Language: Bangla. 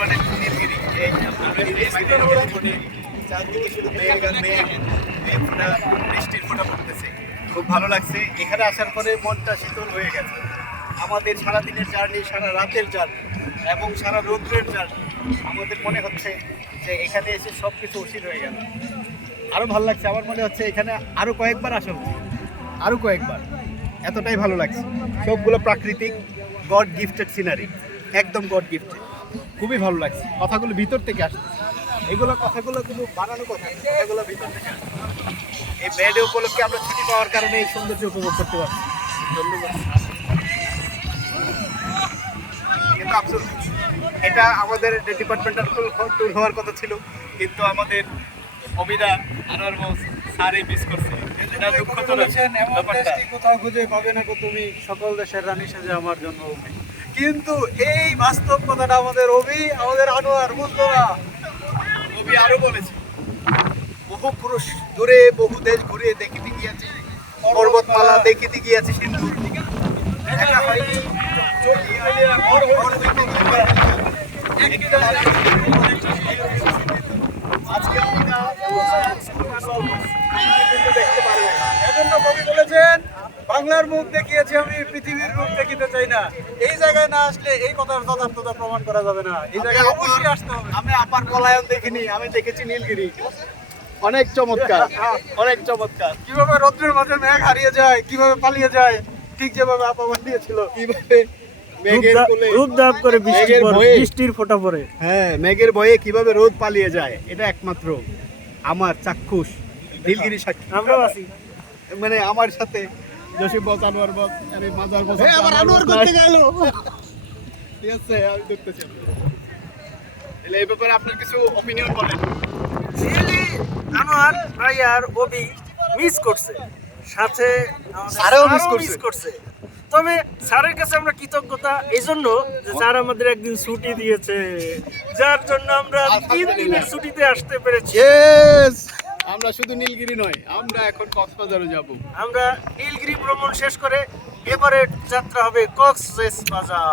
সুন্দরবনের নীলগিরি এই নীলগিরি চারদিকে শুধু মেঘ আর মেঘ মেঘটা বৃষ্টির ফোঁটা পড়তেছে, খুব ভালো লাগছে। এখানে আসার পরে মনটা শীতল হয়ে গেছে। আমাদের সারাদিনের জার্নি, সারা রাতের জার্নি এবং সারা রৌদ্রের জার্নি, আমাদের মনে হচ্ছে যে এখানে এসে সব কিছু অস্থির হয়ে গেল। আরও ভালো লাগছে, আমার মনে হচ্ছে এখানে আরও কয়েকবার আসা উচিত, আরও কয়েকবার। এতটাই ভালো লাগছে। সবগুলো প্রাকৃতিক গড গিফটেড সিনারি, একদম গড গিফটেড। খুবই ভালো লাগছে। কথাগুলো ভিতর থেকে আসছে, এগুলো কথাগুলো কিন্তু বানানো কথা, এগুলো ভিতর থেকে আসছে। এই বেডে উপলক্ষে আমরা ছুটি পাওয়ার কারণে এই সৌন্দর্য উপভোগ করতে পারছি। ধন্যবাদ। কিন্তু আফসোস, এটা আমাদের ডিপার্টমেন্টাল ট্যুর হওয়ার কথা ছিল, কিন্তু আমাদের অবিরা আনোয়ার স্যারই মিস করছে। এটা দুঃখজনক ব্যাপারটা। কোথাও খুঁজে পাবে না তুমি সকল দেশের রানী সাজে আমার জন্মভূমি। কিন্তু এই বাস্তব কথাটা আমাদের আমাদের আনোয়ার বুঝতো না। কবি আরো বলেছে, বহু পুরুষ দূরে বহু দেশ ঘুরে দেখিতে গিয়েছে, পর্বতমালা দেখিতে গিয়েছে সিন্ধু। আজকে দেখতে পারবে। এজন্য কবি বলেছেন, বাংলার মুখ দেখিয়েছি আমি, পৃথিবীর মুখ দেখিতে চাই না। এই জায়গায় না আসলে এই কথার যথার্থতা প্রমাণ করা যাবে না। এই জায়গায় অবশ্যই আসতে হবে। আমি আপার পলায়ন দেখিনি, আমি দেখেছি নীলগিরি। অনেক চমৎকার, অনেক চমৎকার। কিভাবে রৌদ্রের মাঝে মেঘ হারিয়ে যায়, কিভাবে পালিয়ে যায়, ঠিক যেভাবে আপা বানিয়েছিল। কিভাবে মেঘের কোলে রূপ দাব করে মেঘের ভয়ে, বৃষ্টির ফোঁটা পড়ে। হ্যাঁ, মেঘের ভয়ে কিভাবে রোদ পালিয়ে যায়, এটা একমাত্র আমার চাক্ষুষ নীলগিরি সাক্ষী। আমরাও আছি। মানে আমার সাথে জসিম বস, আনোয়ার বস, আরে মাজার বস, আবার আনোয়ার করতে গেল। ঠিক আছে, আমি দেখতেছি। তাহলে এই ব্যাপারে আপনার কিছু অপিনিয়ন বলেন। আনোয়ার ভাই আর ওবি মিস করছে, সাথে স্যারও মিস করছে। তবে স্যারের কাছে আমরা কৃতজ্ঞতা এই জন্য যে স্যার আমাদের একদিন ছুটি দিয়েছে, যার জন্য আমরা 3 দিনের ছুটিতে আসতে পেরেছি। আমরা শুধু নীলগিরি নয়, আমরা এখন কক্সবাজারও যাব। আমরা নীলগিরি ভ্রমণ শেষ করে এবারে যাত্রা হবে কক্সবাজার।